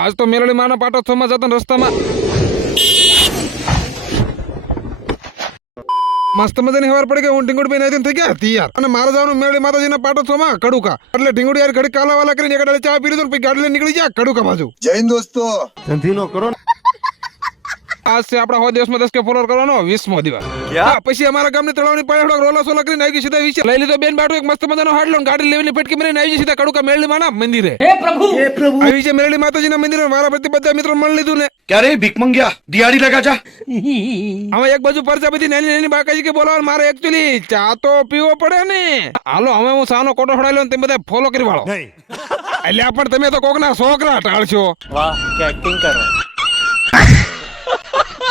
આજ તો મેલડી માના પાટોત્સવમાં જતા રસ્તામાં મસ્ત મજાની ખબર પડી કે હું ઢીંગુડ બેન આવી થઈ ગયા હતી યાર. અને મારે જવાનું મેલડી માતાજીના પાટોત્સવમાં કડુકા. એટલે ઢીંગુડ યાર ઘડી કાલાવાલા કરીને એક ચા પી લીધું, પછી ગાડી લઈને નીકળી ગયા કડુકા બાજુ. જય હિન્દ દોસ્તો. ધંધીનો કરો આજ છે આપણા હો દિવસમાં 10K ફોલોવર કરવાનો 20મો દિવસ. હા, પછી અમારા ગામની તળાવની પાડે રોલા સોલા કરીને આવી ગઈ સીધા વિશે લઈ લીધો બેન બાટુ એક મસ્ત મજાનો હાડલો ગાડી લેવાની ફટકી મારીને આવી ગઈ સીધા કડુકા મેલડી માના મંદિરે. હે પ્રભુ આવી છે મેલડી માતાજીના મંદિરે. મારા પ્રતિ બધા મિત્રો મળી લીધું ને. ક્યારે ભીખ મંગ્યા દિહાડી લગા જા. હવે એક બાજુ પરચા બધી નાની નાની બાકાજી કે બોલાવ મારે એકચ્યુઅલી ચા તો પીવો પડે ને. હાલો હવે હું સાનો કોટો ખડાઈ લઉં, તમે બધા ફોલો કરી વાળો. એટલે પણ તમે તો કોકના છોકરા ટાળશો. વાહ કે એક્ટિંગ કરો.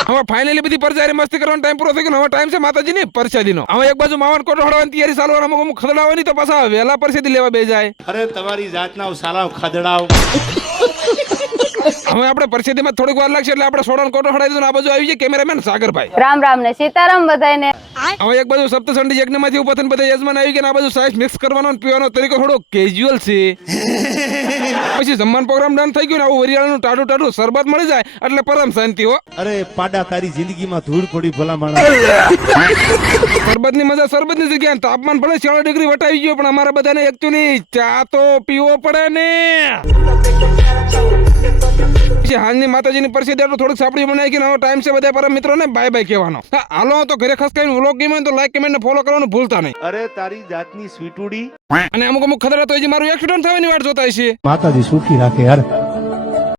હવે ફાઇનલી બધી પરચારી મસ્તી કરવાનો ટાઈમ પૂરો થઈ ગયો. હવે ટાઈમ છે માતાજીની પરસાદીનો. હવે એક બાજુ માવન કોટો ખડાવવાની તૈયારી ચાલુ, અમુક ખદડાવવાની તો પાછા વહેલા પરસાદી લેવા બે જાય. અરે તમારી જાતના સાલા ખદડાવ. હવે આપણે પરસાદીમાં થોડીક વાર લાગશે એટલે આપણે સોડાનો કોટો ખડાવી દીધો. આ બાજુ આવી જાય કેમેરામેન સાગરભાઈ. રામ રામ ને સીતારામ બધાને. હવે એક બાજુ સપ્તચંડી યજ્ઞમાંથી ઉભા થઈને બધા યજમાન આવી ગયા. આ બાજુ સાઈઝ મિક્સ કરવાનો અને પીવાનો તરીકો થોડો કેઝ્યુઅલ છે. પછી જમવાનો પ્રોગ્રામ ડન થઈ ગયો ને આવું વરિયાળનું ટાઢું ટાઢું શરબત મળી જાય એટલે પરમ શાંતિ હો. અરે પાડા તારી જિંદગીમાં ધૂળ પડી ભલા માણસ. શરબતની મજા શરબતની જગ્યાએ તાપમાન ભલે 40 ડિગ્રી વટાવી ગયો પણ અમારા બધાને એકચ્યુઅલી ચા તો પીવો પડે ને. પછી હાલની માતાજીની પરસેદી આટલું થોડુંક સાપડી બનાવી કે નવો ટાઈમ છે બધા પરમ મિત્રોને બાય બાય કહેવાનો. હાલો તો ઘરે ખાસ કરીને વ્લોગ ગમ્યો તો લાઈક કમેન્ટ ને ફોલો કરવાનું ભૂલતા નહીં. અરે તારી જાતની સ્વીટુડી. અને અમુક ખતરા તો હજી મારું એક્સિડન્ટ થવાની વાટ જોતા છે. માતાજી સુખી રાખે યાર.